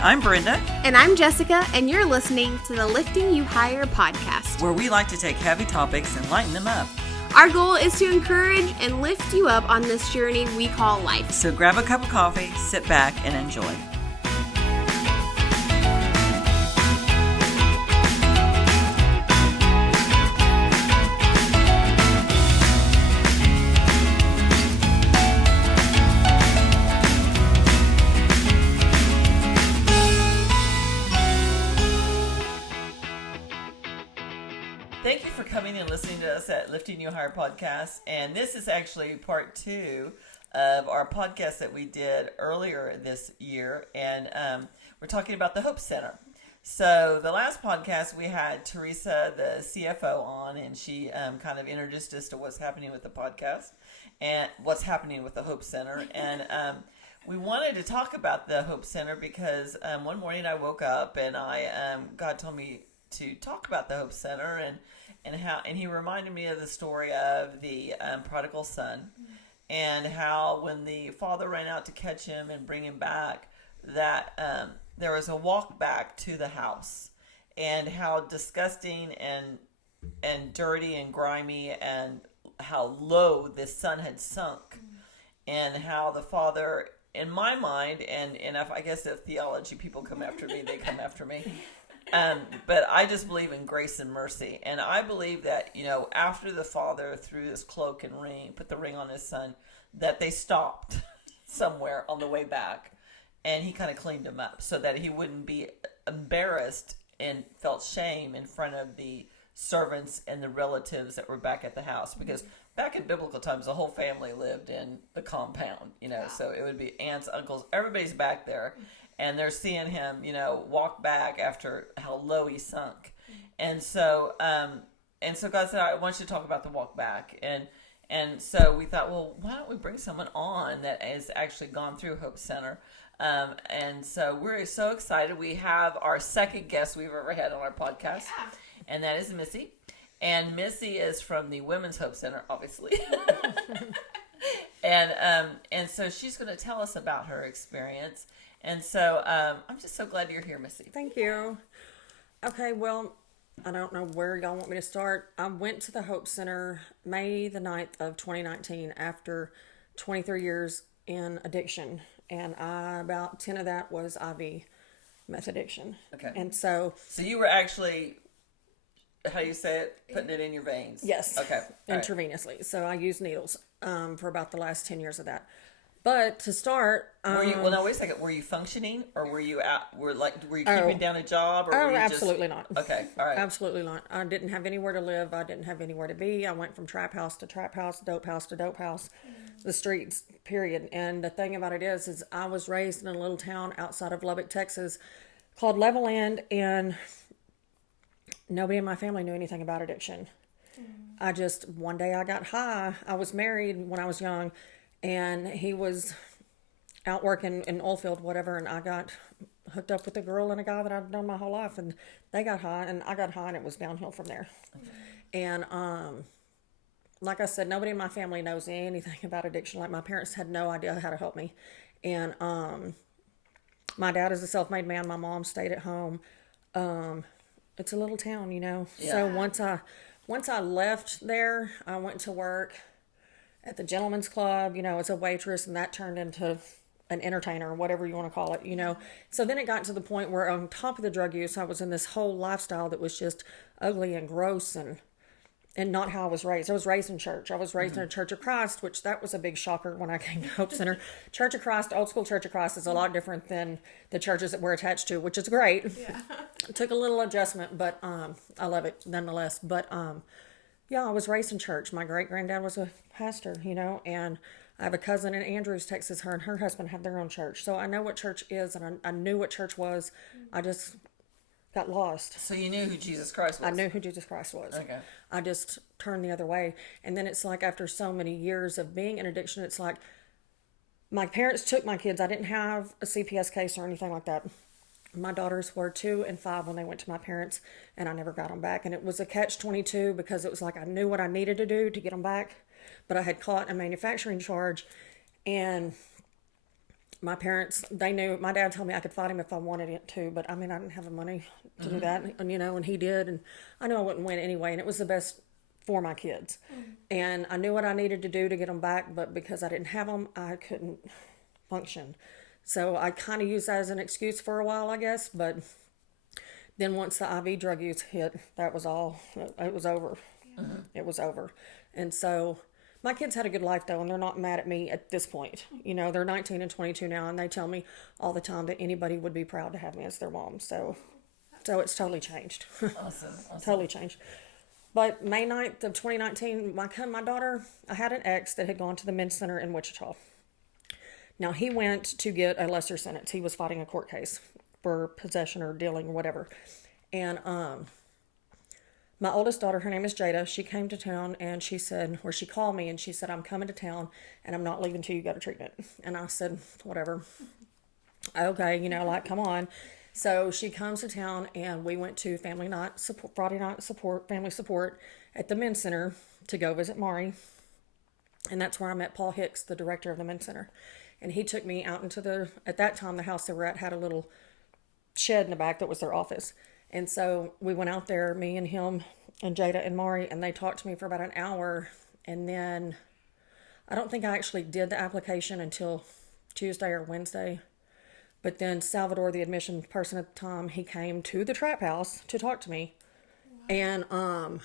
I'm Brenda. And I'm Jessica, and you're listening to the Lifting You Higher podcast, where we like to take heavy topics and lighten them up. Our goal is to encourage and lift you up on this journey we call life. So grab a cup of coffee, sit back, and enjoy. Thank you for coming and listening to us at Lifting You Higher podcast. And this is actually part 2 of our podcast that we did earlier this year. And we're talking about the Hope Center. So the last podcast we had Teresa, the CFO, on, and she kind of introduced us to what's happening with the podcast and what's happening with the Hope Center. And we wanted to talk about the Hope Center because one morning I woke up and God told me to talk about the Hope Center and he reminded me of the story of the prodigal son, and how when the father ran out to catch him and bring him back, that there was a walk back to the house, and how disgusting and dirty and grimy and how low this son had sunk, and how the father, in my mind, and if I guess if theology people come after me, they come after me. But I just believe in grace and mercy. And I believe that, after the father threw his cloak and ring, put the ring on his son, that they stopped somewhere on the way back. And he kind of cleaned him up so that he wouldn't be embarrassed and felt shame in front of the servants and the relatives that were back at the house. Because back in biblical times, the whole family lived in the compound, so it would be aunts, uncles, everybody's back there. And they're seeing him, walk back after how low he sunk. And so God said, I want you to talk about the walk back. And so we thought, well, why don't we bring someone on that has actually gone through Hope Center? And so we're so excited. We have our second guest we've ever had on our podcast, and that is Missy. And Missy is from the Women's Hope Center, obviously. And so she's going to tell us about her experience. And so I'm just so glad you're here, Missy. Thank you. Okay, well, I don't know where y'all want me to start. I went to the Hope Center May the 9th of 2019 after 23 years in addiction. And about 10 of that was IV meth addiction. Okay. And so you were actually, how do you say it, putting it in your veins? Yes. Okay. Intravenously. Right. So I used needles for about the last 10 years of that. But to start, were you? Well, now wait a second. Were you functioning, or were you keeping down a job? Or were you absolutely not. Okay, all right. Absolutely not. I didn't have anywhere to live. I didn't have anywhere to be. I went from trap house to trap house, dope house to dope house, the streets. Period. And the thing about it is I was raised in a little town outside of Lubbock, Texas, called Levelland, and nobody in my family knew anything about addiction. One day I got high. I was married when I was young. And he was out working in oil field, whatever, and I got hooked up with a girl and a guy that I'd known my whole life, and they got high, and I got high, and it was downhill from there. Okay. And like I said, nobody in my family knows anything about addiction. Like, my parents had no idea how to help me. And my dad is a self-made man. My mom stayed at home. It's a little town, Yeah. So once I left there, I went to work at the Gentleman's Club, as a waitress, and that turned into an entertainer, or whatever you want to call it, So then it got to the point where, on top of the drug use, I was in this whole lifestyle that was just ugly and gross and not how I was raised. I was raised in church. I was raised in a Church of Christ, which that was a big shocker when I came to Hope Center. Church of Christ, old school Church of Christ, is a lot different than the churches that we're attached to, which is great. Yeah. It took a little adjustment, but I love it nonetheless. But yeah, I was raised in church. My great-granddad was a pastor, and I have a cousin in Andrews, Texas. Her and her husband have their own church. So I know what church is, and I knew what church was. I just got lost. So you knew who Jesus Christ was? I knew who Jesus Christ was. Okay. I just turned the other way. And then it's like, after so many years of being in addiction, it's like, my parents took my kids. I didn't have a CPS case or anything like that. My daughters were 2 and 5 when they went to my parents, and I never got them back. And it was a catch-22 because it was like I knew what I needed to do to get them back, but I had caught a manufacturing charge, and my parents, they knew, my dad told me I could fight him if I wanted it to, but I mean, I didn't have the money to do that, and and he did, and I knew I wouldn't win anyway, and it was the best for my kids. And I knew what I needed to do to get them back, but because I didn't have them, I couldn't function. So I kind of used that as an excuse for a while, I guess, but then once the IV drug use hit, that was all, it was over. It was over. And so my kids had a good life though, and they're not mad at me at this point. They're 19 and 22 now, and they tell me all the time that anybody would be proud to have me as their mom. So it's totally changed. Awesome. Totally changed. But May 9th of 2019, my daughter, I had an ex that had gone to the men's center in Wichita. Now, he went to get a lesser sentence. He was fighting a court case for possession or dealing or whatever. And my oldest daughter, her name is Jada, she came to town and she called me and she said, I'm coming to town and I'm not leaving until you go to treatment. And I said, whatever. Okay, come on. So she comes to town and we went to Friday night support, family support at the men's center to go visit Mari. And that's where I met Paul Hicks, the director of the men's center. And he took me out into at that time, the house they were at had a little shed in the back that was their office. And so we went out there, me and him and Jada and Mari, and they talked to me for about an hour. And then I don't think I actually did the application until Tuesday or Wednesday. But then Salvador, the admission person at the time, he came to the trap house to talk to me. Wow. And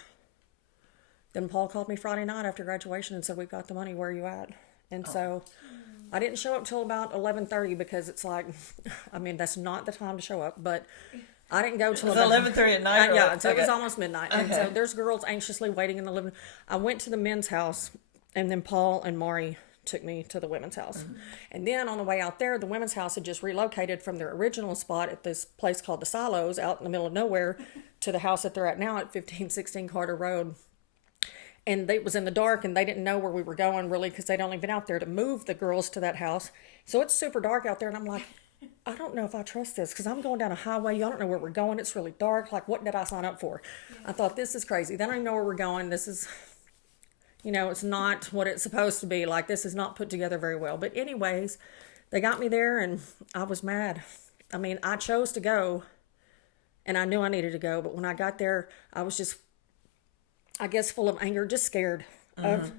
then Paul called me Friday night after graduation and said, we've got the money, where are you at? And so I didn't show up till about 11:30 because it's like, I mean, that's not the time to show up, but I didn't go till 11:30 at night. Yeah, so it was almost midnight. Okay. And so there's girls anxiously waiting in the living room. I went to the men's house, and then Paul and Mari took me to the women's house. And then on the way out there, the women's house had just relocated from their original spot at this place called the Silos out in the middle of nowhere to the house that they're at now at 1516 Carter Road. And it was in the dark, and they didn't know where we were going really because they'd only been out there to move the girls to that house. So it's super dark out there, and I'm like, I don't know if I trust this because I'm going down a highway. Y'all don't know where we're going. It's really dark. Like, what did I sign up for? Yeah. I thought, this is crazy. They don't even know where we're going. This is, it's not what it's supposed to be. Like, this is not put together very well. But anyways, they got me there, and I was mad. I mean, I chose to go, and I knew I needed to go. But when I got there, I was just, I guess, full of anger, just scared of,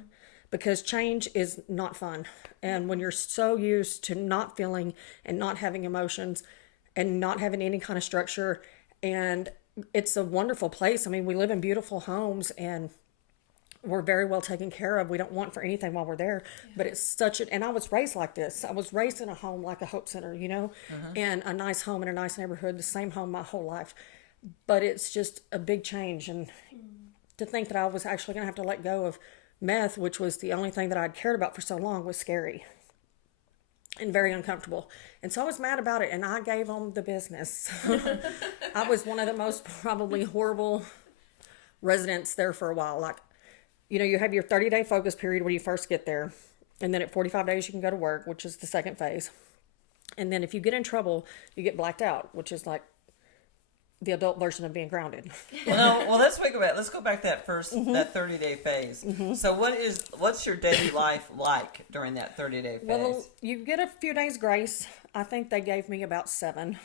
because change is not fun. And when you're so used to not feeling and not having emotions and not having any kind of structure, and it's a wonderful place. I mean, we live in beautiful homes and we're very well taken care of. We don't want for anything while we're there, but it's such and I was raised like this. I was raised in a home like a Hope Center, and a nice home in a nice neighborhood, the same home my whole life. But it's just a big change. And to think that I was actually going to have to let go of meth, which was the only thing that I'd cared about for so long, was scary and very uncomfortable. And so I was mad about it, and I gave them the business. I was one of the most probably horrible residents there for a while. Like, you have your 30-day focus period when you first get there, and then at 45 days you can go to work, which is the second phase. And then if you get in trouble, you get blacked out, which is like the adult version of being grounded. Well, let's think about it. Let's go back to that first, that 30-day phase. So what's your daily life like during that 30-day phase? Well, you get a few days grace. I think they gave me about 7.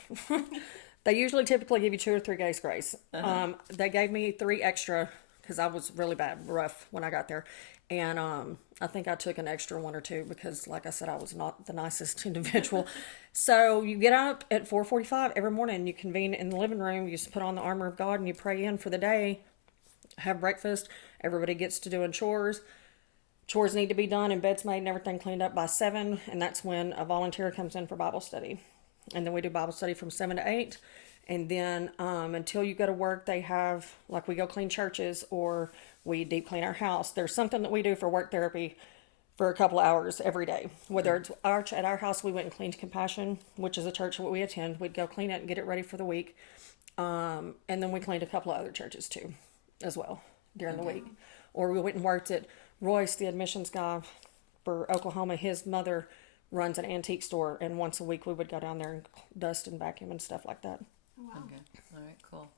They usually typically give you 2 or 3 days grace. They gave me 3 extra because I was really rough when I got there. And I think I took an extra 1 or 2 because, like I said, I was not the nicest individual. So you get up at 4:45 every morning. You convene in the living room. You just put on the armor of God and you pray in for the day. Have breakfast. Everybody gets to doing chores. Chores need to be done and beds made and everything cleaned up by 7. And that's when a volunteer comes in for Bible study. And then we do Bible study from 7 to 8. And then until you go to work, they have, like, we go clean churches or we deep clean our house. There's something that we do for work therapy for a couple of hours every day. Whether it's at our house, we went and cleaned Compassion, which is a church that we attend. We'd go clean it and get it ready for the week. And then we cleaned a couple of other churches too, as well, during the week. Or we went and worked at Royce, the admissions guy for Oklahoma. His mother runs an antique store, and once a week we would go down there and dust and vacuum and stuff like that. Wow. Okay. All right, cool.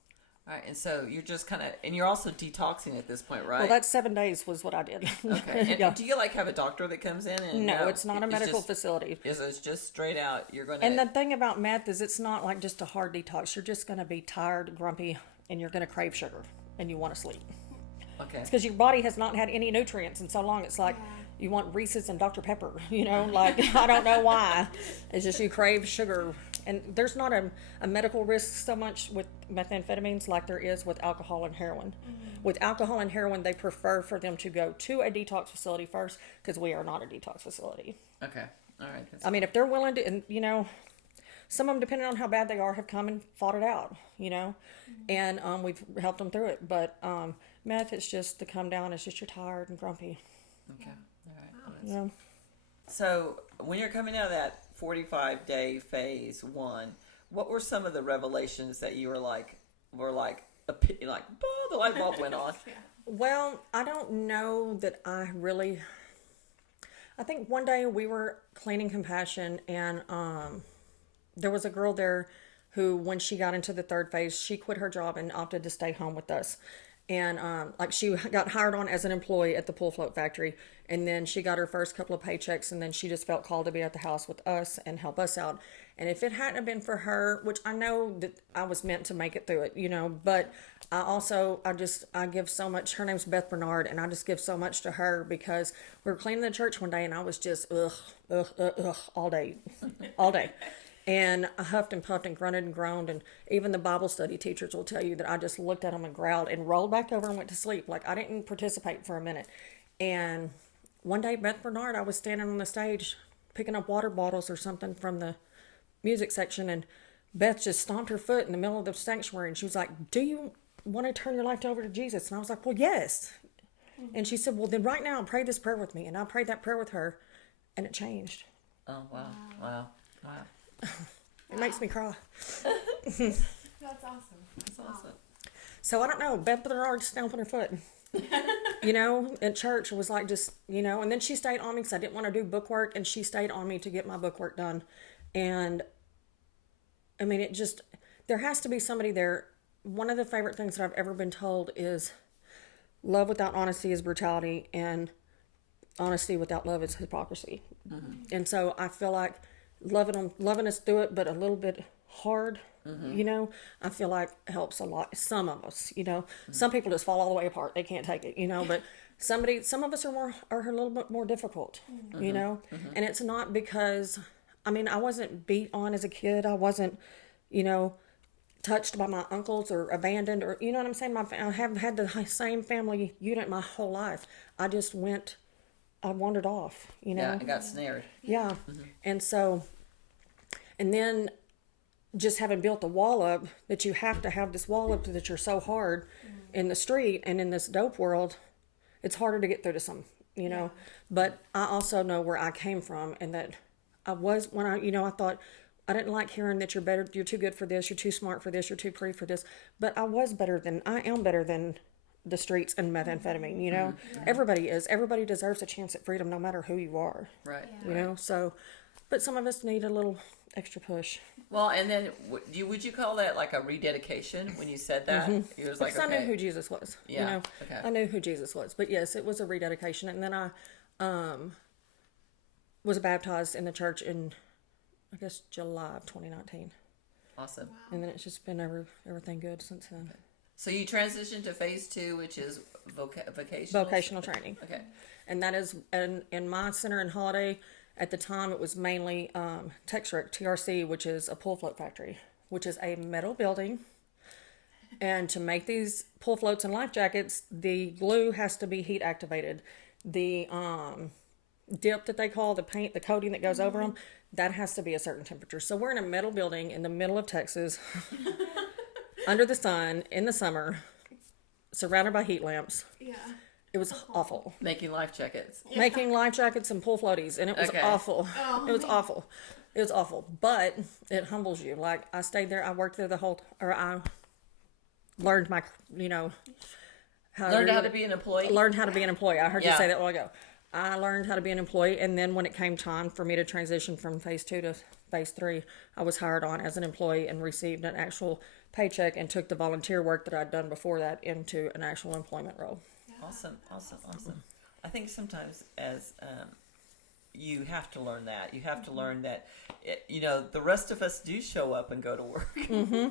All right, and so you're just kind of, and you're also detoxing at this point, right? Well, that's 7 days was what I did. Okay. And do you like have a doctor that comes in? And No, it's not a medical facility. It's just straight out. You're going to. And the thing about meth is it's not like just a hard detox. You're just going to be tired, grumpy, and you're going to crave sugar, and you want to sleep. Okay. It's because your body has not had any nutrients in so long. It's like you want Reese's and Dr. Pepper, you know, like I don't know why. It's just you crave sugar. And there's not a medical risk so much with methamphetamines like there is with alcohol and heroin. Mm-hmm. With alcohol and heroin, they prefer for them to go to a detox facility first because we are not a detox facility. Okay. All right. I mean, if they're willing to, and you know, some of them, depending on how bad they are, have come and fought it out, you know, and we've helped them through it. But meth, it's just to come down, it's just you're tired and grumpy. Okay. All right. You know? So when you're coming out of that 45-day phase one, what were some of the revelations that you were like, oh, the light bulb went on? Well, I don't know that I think one day we were cleaning Compassion, and there was a girl there who, when she got into the third phase, she quit her job and opted to stay home with us. And she got hired on as an employee at the Pool Float Factory, and then she got her first couple of paychecks, and then she just felt called to be at the house with us and help us out. And if it hadn't have been for her, which I know that I was meant to make it through it, you know, but I give so much. Her name's Beth Bernard, and I just give so much to her because we were cleaning the church one day, and I was just all day. And I huffed and puffed and grunted and groaned, and even the Bible study teachers will tell you that I just looked at them and growled and rolled back over and went to sleep. Like I didn't participate for a minute. And one day, Beth Bernard, I was standing on the stage picking up water bottles or something from the music section, and Beth just stomped her foot in the middle of the sanctuary, and she was like, "Do you want to turn your life over to Jesus?" And I was like, "Well, yes." Mm-hmm. And she said, "Well, then right now, pray this prayer with me." And I prayed that prayer with her, and it changed. Oh, wow. It makes me cry. That's awesome. That's awesome. So I don't know. Beth Bernard stomping her foot, you know, at church. It was like just, you know, and then she stayed on me because I didn't want to do book work, and she stayed on me to get my book work done. And I mean, there has to be somebody there. One of the favorite things that I've ever been told is love without honesty is brutality, and honesty without love is hypocrisy. Mm-hmm. And so I feel like loving us through it, but a little bit hard, you know, I feel like helps a lot. Some of us, you know, some people just fall all the way apart. They can't take it, you know, but some of us are a little bit more difficult, you know, and it's not because, I mean, I wasn't beat on as a kid. I wasn't, you know, touched by my uncles or abandoned or, you know what I'm saying? I haven't had the same family unit my whole life. I wandered off, you know. Yeah, I got snared. Yeah. Mm-hmm. And so, and then just having built the wall up, that you have to have this wall up that you're so hard in the street and in this dope world, it's harder to get through to some, you know. But I also know where I came from, and that I thought, I didn't like hearing that you're better, you're too good for this, you're too smart for this, you're too pretty for this. But I am better than the streets and methamphetamine, you know. Everybody deserves a chance at freedom no matter who you are, right? You know. So, but some of us need a little extra push. Well, and then would you call that like a rededication when you said that? It was like, because I knew who Jesus was. Yeah. You know, okay. I knew who Jesus was. But yes, it was a rededication, and then I was baptized in the church in, I guess, July of 2019. Awesome. Wow. And then it's just been everything good since then. Okay. So you transitioned to phase 2, which is vocational training. Okay. And that is in my center in Holiday. At the time, it was mainly Texrec, TRC, which is a pool float factory, which is a metal building. And to make these pool floats and life jackets, the glue has to be heat activated. The dip that they call the paint, the coating that goes over them, that has to be a certain temperature. So we're in a metal building in the middle of Texas, under the sun, in the summer, surrounded by heat lamps. Yeah. It was awful. Making life jackets. Yeah. Making life jackets and pool floaties, and it was awful. Oh, it was awful. It was awful, but it humbles you. Like, I stayed there, I worked there I learned my, you know, learned how to be an employee. Learned how to be an employee. I heard you say that a while ago. I learned how to be an employee, and then when it came time for me to transition from phase 2 to phase 3, I was hired on as an employee and received an actual paycheck and took the volunteer work that I'd done before that into an actual employment role. Awesome. I think sometimes as you have to learn that. You have to learn that, the rest of us do show up and go to work. Mm-hmm.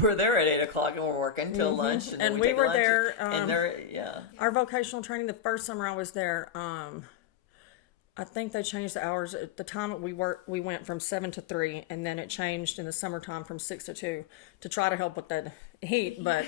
We're there at 8 o'clock and we're working till lunch. And And we we were lunch there, and they're, Our vocational training, the first summer I was there, I think they changed the hours. At the time we went from 7 to 3, and then it changed in the summertime from 6 to 2 to try to help with the heat. But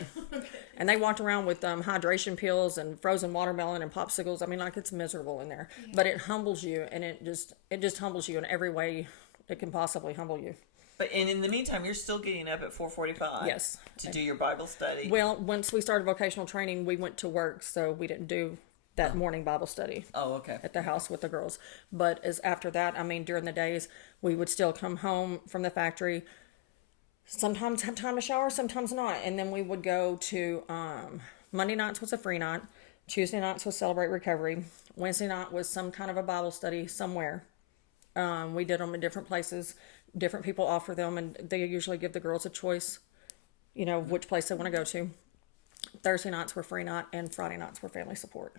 and they walked around with hydration pills and frozen watermelon and popsicles. I mean, like, it's miserable in there, but it humbles you, and it just humbles you in every way it can possibly humble you. But in the meantime, you're still getting up at 4:45. Yes. To do your Bible study. Well, once we started vocational training, we went to work, so we didn't do that morning Bible study. Oh, okay. At the house with the girls. But as after that, I mean, during the days, we would still come home from the factory, sometimes have time to shower, sometimes not. And then we would go to, Monday nights was a free night. Tuesday nights was Celebrate Recovery. Wednesday night was some kind of a Bible study somewhere. We did them in different places. Different people offer them, and they usually give the girls a choice, which place they want to go to. Thursday nights were free night, and Friday nights were family support.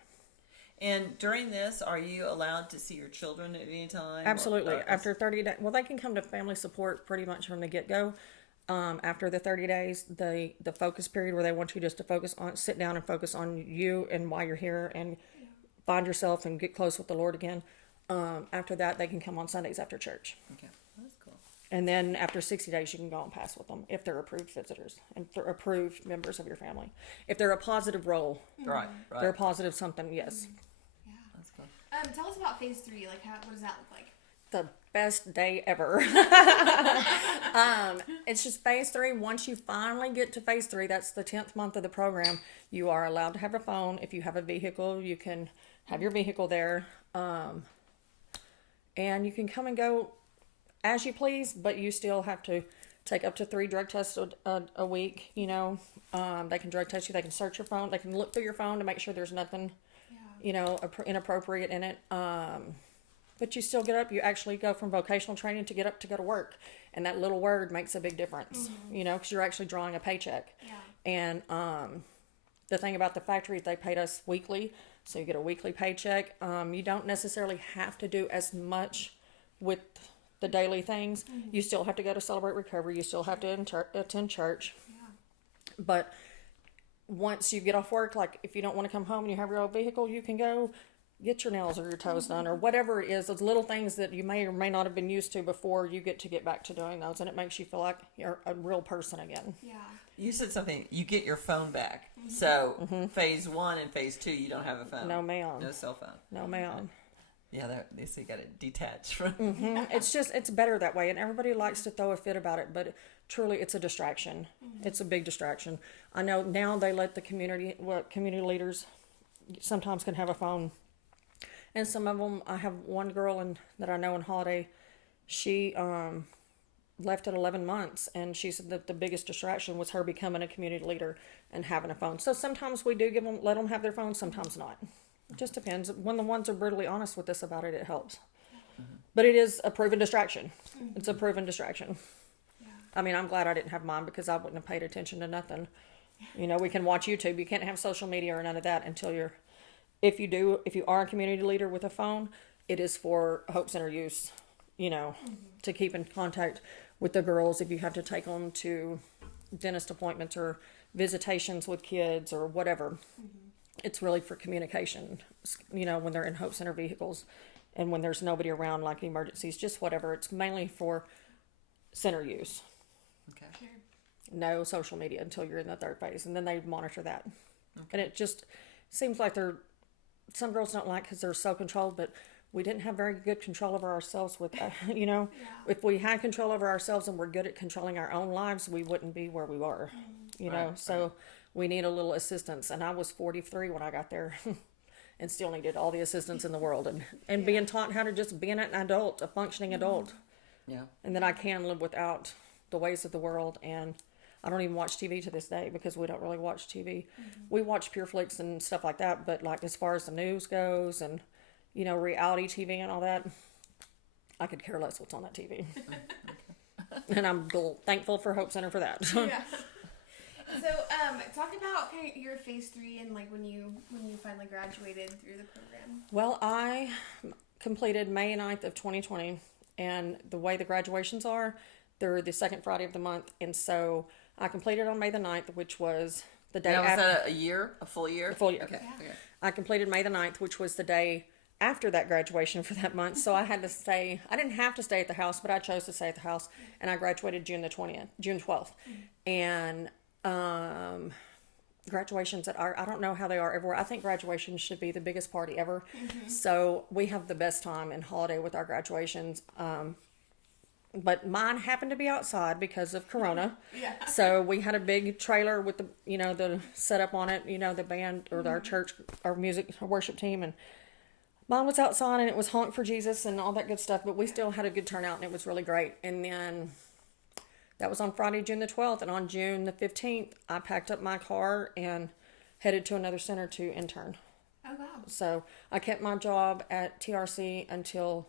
And during this, are you allowed to see your children at any time? Absolutely. After 30 days, well, they can come to family support pretty much from the get-go. After the 30 days, the focus period where they want you just to sit down and focus on you and why you're here and find yourself and get close with the Lord again. After that, they can come on Sundays after church. Okay, that's cool. And then after 60 days, you can go and pass with them if they're approved visitors and if they're approved members of your family. If they're a positive role, Right. they're a positive something, yes. Yeah. That's cool. Tell us about phase 3. Like, what does that look like? The best day ever. It's just phase 3. Once you finally get to phase 3, that's the 10th month of the program, you are allowed to have a phone. If you have a vehicle, you can have your vehicle there. And you can come and go as you please, but you still have to take up to 3 drug tests a week. They can drug test you. They can search your phone. They can look through your phone to make sure there's nothing, inappropriate in it. But you still get up. You actually go from vocational training to get up to go to work. And that little word makes a big difference, because you're actually drawing a paycheck. Yeah. And the thing about the factory is they paid us weekly, so you get a weekly paycheck. You don't necessarily have to do as much with the daily things. You still have to go to Celebrate Recovery. You still have to attend church. Yeah. But once you get off work, like if you don't want to come home and you have your own vehicle, you can go get your nails or your toes done or whatever it is. Those little things that you may or may not have been used to before, you get back to doing those, and it makes you feel like you're a real person again. Yeah. You said something. You get your phone back. So phase 1 and phase 2, you don't have a phone. No, ma'am. No cell phone. No, ma'am. Yeah, they say you got to detach from. It's better that way, and everybody likes to throw a fit about it, but truly it's a distraction. It's a big distraction. I know now they let the community leaders sometimes can have a phone, and some of them, I have one girl that I know in Holiday, she left at 11 months, and she said that the biggest distraction was her becoming a community leader and having a phone. So sometimes we do let them have their phone, sometimes not. It just depends. When the ones are brutally honest with us about it, it helps. But it is a proven distraction. It's a proven distraction. Yeah. I mean, I'm glad I didn't have mine because I wouldn't have paid attention to nothing. We can watch YouTube. You can't have social media or none of that until if you are a community leader with a phone, it is for Hope Center use, to keep in contact with the girls if you have to take them to dentist appointments or visitations with kids or whatever. It's really for communication, when they're in Hope Center vehicles and when there's nobody around, like emergencies, just whatever. It's mainly for center use. Okay. Sure. No social media until you're in the 3rd phase, and then they monitor that. Okay. And it just seems like some girls don't like because they're so controlled, but we didn't have very good control over ourselves with, Yeah. If we had control over ourselves and we're good at controlling our own lives, we wouldn't be where we were, so we need a little assistance. And I was 43 when I got there and still needed all the assistance in the world and being taught how to just be an adult, a functioning adult. Yeah. And that I can live without the ways of the world. And I don't even watch TV to this day because we don't really watch TV. We watch Pure Flix and stuff like that. But like as far as the news goes and reality TV and all that. I could care less what's on that TV. And I'm thankful for Hope Center for that. Yeah. So, talk about kind of your phase 3 and like when you finally graduated through the program. Well, I completed May 9th of 2020, and the way the graduations are, they're the second Friday of the month, and so I completed on May the 9th, which was the day Now, was after. that a year? A full year? A full year. Okay. Yeah. Okay. I completed May the 9th, which was the day after that graduation for that month, so I had to stay. I didn't have to stay at the house, but I chose to stay at the house, and I graduated June 12th, and graduations I don't know how they are everywhere. I think graduations should be the biggest party ever. So we have the best time and holiday with our graduations. But mine happened to be outside because of Corona. Yeah. So we had a big trailer with the setup on it, the band or our church, our worship team, and mine was outside, and it was Honk for Jesus and all that good stuff, but we still had a good turnout, and it was really great. And then that was on Friday, June the 12th, and on June the 15th, I packed up my car and headed to another center to intern. Oh, wow. So I kept my job at TRC until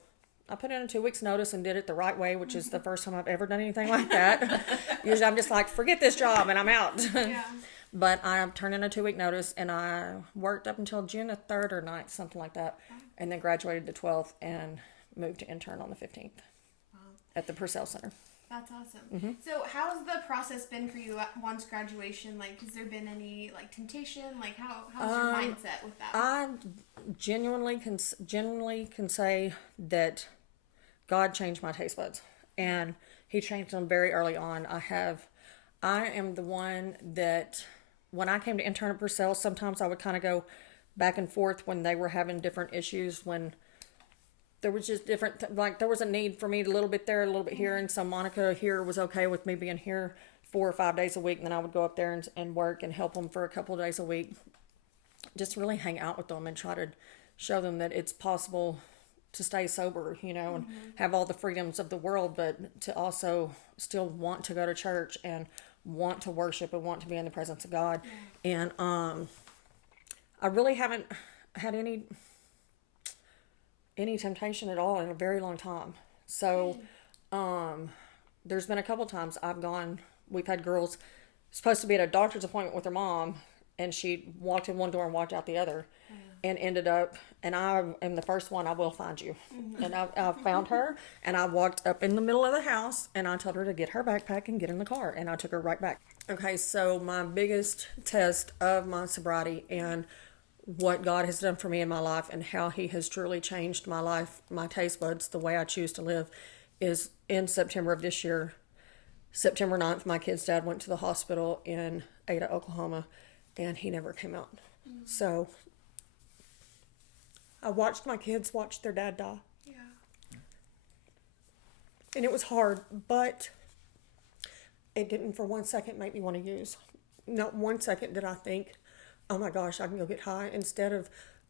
I put in a 2 weeks notice and did it the right way, which is the first time I've ever done anything like that. Usually I'm just like, forget this job and I'm out. Yeah. But I turned in a 2 week notice, and I worked up until June the 3rd or 9th, something like that, and then graduated the 12th and moved to intern on the 15th at the Purcell Center. That's awesome. So how's the process been for you once graduation? Like, has there been any like temptation? Like, how's your mindset with that? I genuinely can say that God changed my taste buds, and He changed them very early on. I am the one that when I came to intern at Purcell, sometimes I would kind of go back and forth when they were having different issues, when there was just different, like there was a need for me a little bit there, a little bit here, and so Monica here was okay with me being here 4 or 5 days a week, and then I would go up there and work and help them for a couple of days a week, just really hang out with them and try to show them that it's possible to stay sober, and have all the freedoms of the world, but to also still want to go to church and want to worship and want to be in the presence of God. And I really haven't had any temptation at all in a very long time. So there's been a couple times we've had girls supposed to be at a doctor's appointment with her mom, and she walked in one door and walked out the other, and ended up, and I am the first one, I will find you. And I found her, and I walked up in the middle of the house, and I told her to get her backpack and get in the car, and I took her right back. Okay, so my biggest test of my sobriety and what God has done for me in my life and how He has truly changed my life, my taste buds, the way I choose to live, is in September of this year. September 9th, my kid's dad went to the hospital in Ada, Oklahoma, and he never came out. So I watched my kids watch their dad die. Yeah. And it was hard, but it didn't for 1 second make me want to use. Not 1 second did I think, oh my gosh, I can go get high, instead of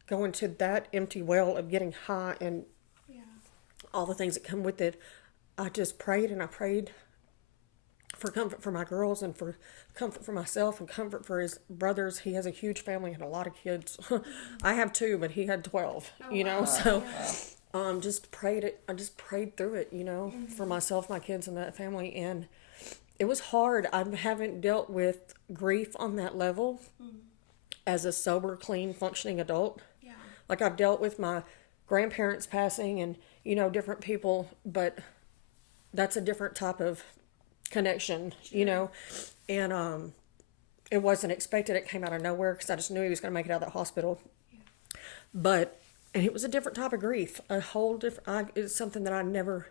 going to that empty well of getting high and all the things that come with it. I just prayed, and I prayed for comfort for my girls, and for comfort for myself, and comfort for his brothers. He has a huge family and a lot of kids. I have 2, but he had 12, so I just prayed through it, for myself, my kids, and that family. And it was hard. I haven't dealt with grief on that level as a sober, clean, functioning adult. Yeah. Like, I've dealt with my grandparents passing and, different people, but that's a different type of connection, and it wasn't expected. It came out of nowhere because I just knew he was going to make it out of that hospital. And it was a different type of grief, a whole different, it's something that I never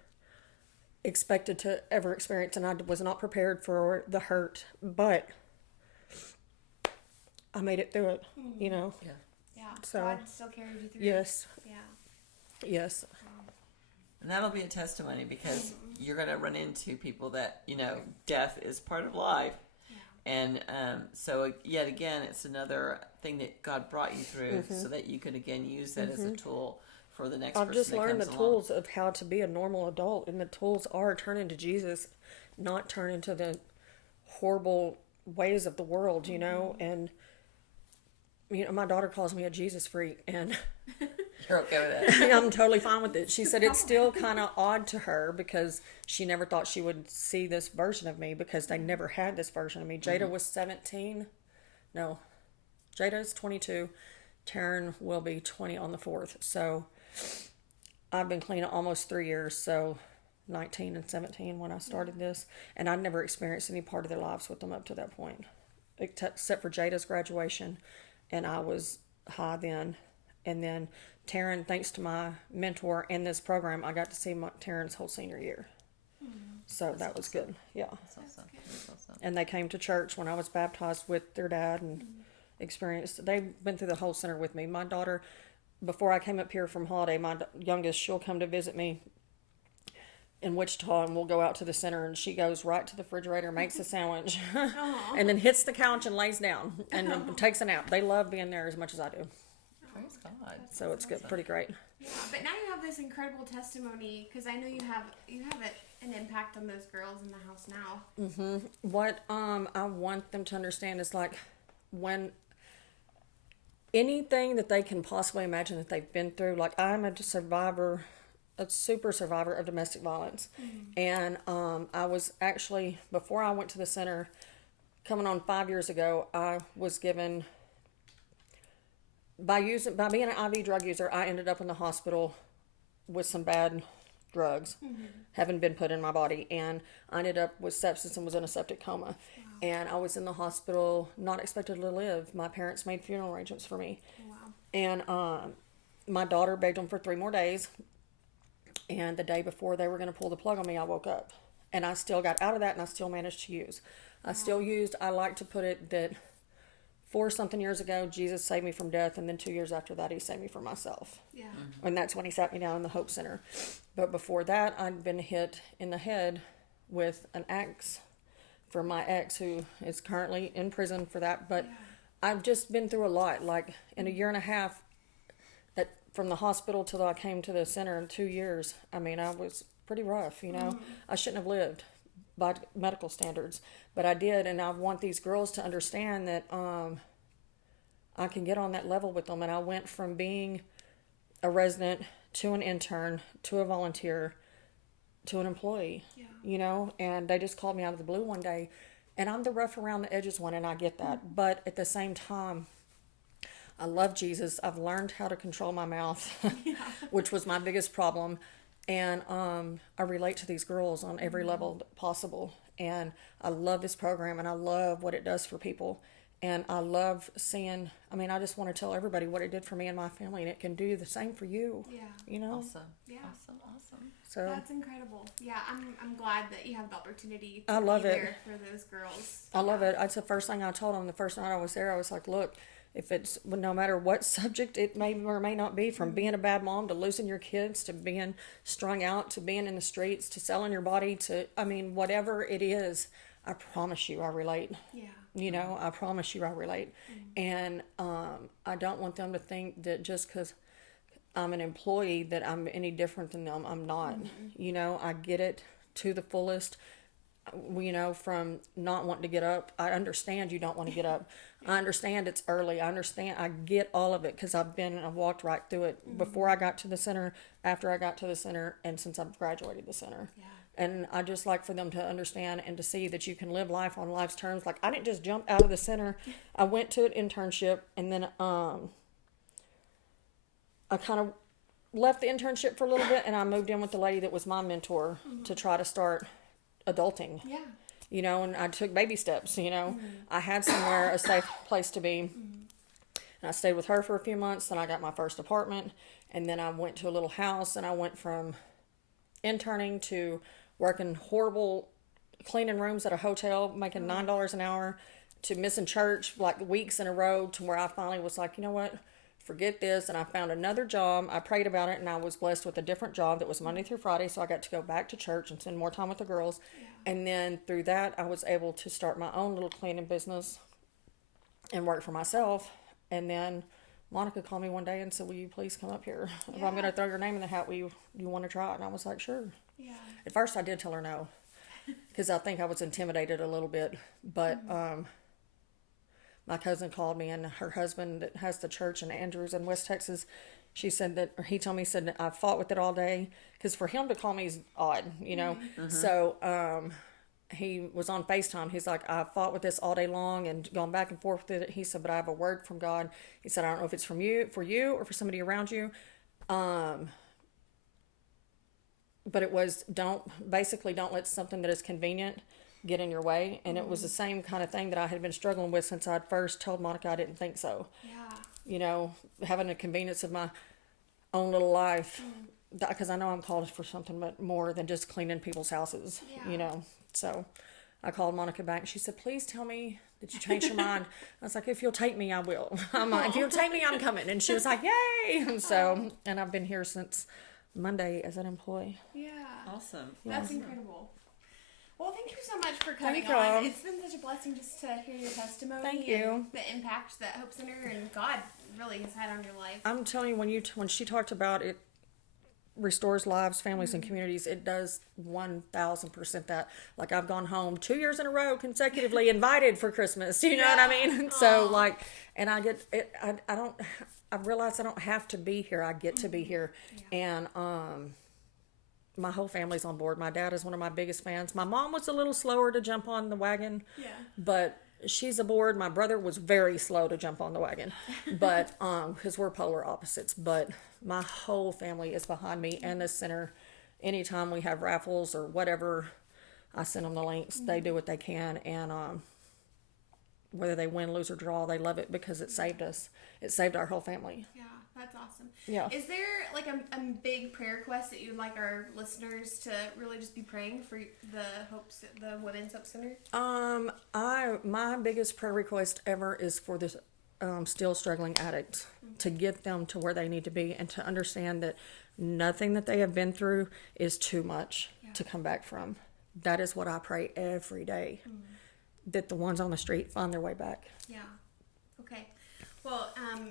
expected to ever experience, and I was not prepared for the hurt, but I made it through it, Yeah. So, God still carried you through. yes, Yeah. yes. And that'll be a testimony, because you're going to run into people that, death is part of life. Yeah. And so, yet again, it's another thing that God brought you through so that you can, again, use that as a tool for the next I've person just that learned the comes tools of how to be a normal adult, and the tools are turn into Jesus, not turn into the horrible ways of the world, and my daughter calls me a Jesus freak, and You're okay with that? I'm totally fine with it. She said it's still kind of odd to her because she never thought she would see this version of me because they never had this version of me. Jada was 17. No, Jada's 22. Taryn will be 20 on the 4th. So I've been clean almost 3 years. So 19 and 17 when I started this. And I'd never experienced any part of their lives with them up to that point. Except for Jada's graduation. And I was high then. And then Taryn, thanks to my mentor in this program, I got to see Taryn's whole senior year. So that was good. Yeah. That's awesome. That's awesome. And they came to church when I was baptized with their dad and experienced, they've been through the whole center with me. My daughter, before I came up here from holiday, my youngest, she'll come to visit me in Wichita and we'll go out to the center and she goes right to the refrigerator, makes a sandwich and then hits the couch and lays down and takes a nap. They love being there as much as I do. Praise God. So it's good, pretty great. Yeah, but now you have this incredible testimony because I know you have an impact on those girls in the house now. What I want them to understand is like when anything that they can possibly imagine that they've been through, like I'm a survivor, a super survivor of domestic violence. And I was actually, before I went to the center, coming on 5 years ago, I was given, by being an IV drug user, I ended up in the hospital with some bad drugs having been put in my body, and I ended up with sepsis and was in a septic coma. And I was in the hospital not expected to live. My parents made funeral arrangements for me. And my daughter begged them for 3 more days, and the day before they were going to pull the plug on me, I woke up, and I still got out of that, and I still managed to use. I still used. I like to put it that 4-something years ago, Jesus saved me from death, and then 2 years after that, he saved me from myself. Yeah. And that's when he sat me down in the Hope Center. But before that, I'd been hit in the head with an axe from my ex, who is currently in prison for that. But I've just been through a lot. Like in a year and a half, that from the hospital till I came to the center in 2 years, I mean, I was pretty rough, you know. I shouldn't have lived by medical standards, but I did. And I want these girls to understand that I can get on that level with them. And I went from being a resident to an intern to a volunteer to an employee, you know. And they just called me out of the blue one day, and I'm the rough around the edges one, and I get that. But at the same time, I love Jesus. I've learned how to control my mouth, which was my biggest problem. And I relate to these girls on every level possible. And I love this program, and I love what it does for people. And I love seeing, I mean, I just want to tell everybody what it did for me and my family, and it can do the same for you. Yeah. You know? Awesome. Yeah. Awesome. Awesome. So That's incredible. Yeah, I'm glad that you have the opportunity to I love be it. there for those girls. I love it. That's the first thing I told them the first night I was there. I was like, look, if it's no matter what subject it may or may not be, from being a bad mom to losing your kids to being strung out to being in the streets to selling your body to, I mean, whatever it is, I promise you I relate. Yeah. You know, I promise you I relate. And I don't want them to think that just because I'm an employee that I'm any different than them. I'm not. You know, I get it to the fullest. You know, from not wanting to get up. I understand you don't want to get up. I understand it's early. I get all of it because I've walked right through it before I got to the center, after I got to the center, and since I've graduated the center. Yeah. And I just like for them to understand and to see that you can live life on life's terms. Like, I didn't just jump out of the center. I went to an internship, and then I kind of left the internship for a little bit, and I moved in with the lady that was my mentor to try to start adulting. Yeah. You know, and I took baby steps, you know. I had somewhere, a safe place to be. And I stayed with her for a few months. Then I got my first apartment. And then I went to a little house, and I went from interning to working horrible cleaning rooms at a hotel, making $9 an hour, to missing church like weeks in a row, to where I finally was like, you know what? Forget this. And I found another job. I prayed about it, and I was blessed with a different job that was Monday through Friday. So I got to go back to church and spend more time with the girls. Yeah. And then through that, I was able to start my own little cleaning business and work for myself. And then Monica called me one day and said, will you please come up here? Yeah. If I'm going to throw your name in the hat, you want to try it? And I was like, sure. Yeah. At first I did tell her no, because I think I was intimidated a little bit. But my cousin called me, and her husband that has the church in Andrews in West Texas, She said that, or he told me, he said, I fought with it all day. Because for him to call me is odd, you know. So he was on FaceTime. He's like, I fought with this all day long and gone back and forth with it. He said, but I have a word from God. He said, I don't know if it's for you, or for somebody around you. But it was, don't let something that is convenient get in your way. And it was the same kind of thing that I had been struggling with since I'd first told Monica I didn't think so. Yeah. You know, having the convenience of my own little life. Because I know I'm called for something but more than just cleaning people's houses, you know. So I called Monica back. She said, please tell me that you changed your mind. I was like, if you'll take me, I will. I'm like, if you'll take me, I'm coming. And she was like, yay. And so, and I've been here since Monday as an employee. Yeah. Awesome. That's incredible. Well, thank you so much for coming Thank you. on. It's been such a blessing just to hear your testimony. Thank you. And the impact that Hope Center and God really has had on your life. I'm telling you, when she talked about it restores lives, families, and communities, it does 1,000% that. Like, I've gone home 2 years in a row consecutively invited for Christmas, you know what I mean? So like, and I get it, I realize I don't have to be here. I get to be here. And my whole family's on board. My dad is one of my biggest fans. My mom was a little slower to jump on the wagon, but she's aboard. My brother was very slow to jump on the wagon, but because we're polar opposites. But my whole family is behind me and the center. Anytime we have raffles or whatever, I send them the links. They do what they can, and whether they win, lose, or draw, they love it because it saved us. It saved our whole family. Yeah, that's awesome. Yeah. Is there like a big prayer request that you'd like our listeners to really just be praying for the Women's Hope Center? My biggest prayer request ever is for this still struggling addicts, to get them to where they need to be and to understand that nothing that they have been through is too much to come back from. That is what I pray every day, that the ones on the street find their way back. Yeah. Okay. Well,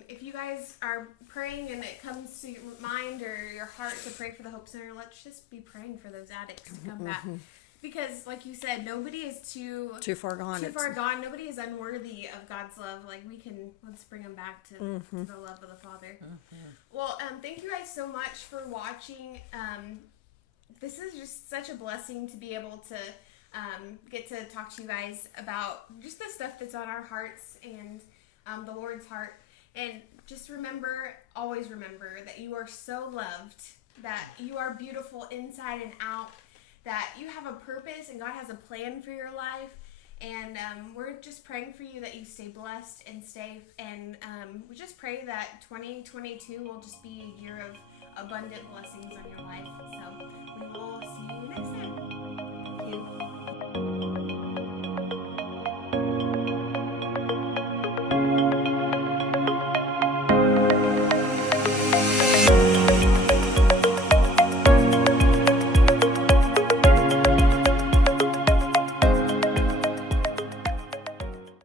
if you guys are praying and it comes to your mind or your heart to pray for the Hope Center, let's just be praying for those addicts to come back. Because, like you said, nobody is too far gone. Nobody is unworthy of God's love. Like, let's bring them back to the love of the Father. Well, thank you guys so much for watching. This is just such a blessing to be able to get to talk to you guys about just the stuff that's on our hearts and the Lord's heart. And just always remember that you are so loved, that you are beautiful inside and out, that you have a purpose and God has a plan for your life. And we're just praying for you that you stay blessed and safe. And we just pray that 2022 will just be a year of abundant blessings on your life. So we will see you next time.